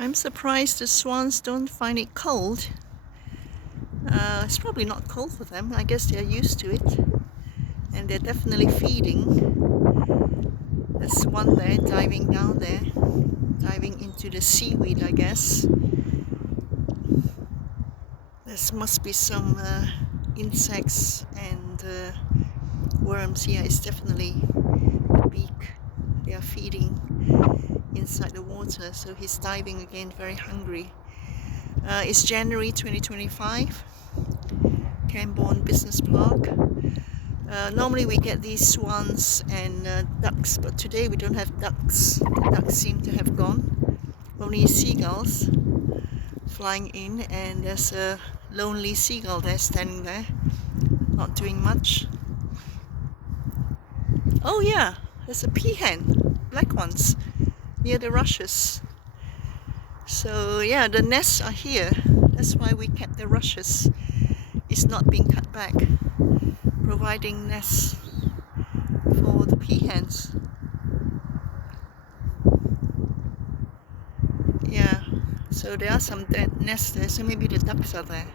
I'm surprised the swans don't find it cold. It's probably not cold for them. I guess they're used to it. And they're definitely feeding. There's one there diving down there, diving into the seaweed, I guess. There must be some insects and worms here. It's definitely the beak. They are feeding inside the water, so he's diving again, very hungry. It's January 2025, Cambourne Business Park. Normally we get these swans and ducks, but today we don't have ducks. The ducks seem to have gone. Only seagulls flying in, and there's a lonely seagull there standing there, not doing much. Oh yeah, there's a peahen, black ones, near the rushes. So yeah, the nests are here. That's why we kept the rushes. It's not being cut back, providing nests for the peahens. Yeah, so there are some dead nests there, so maybe the ducks are there.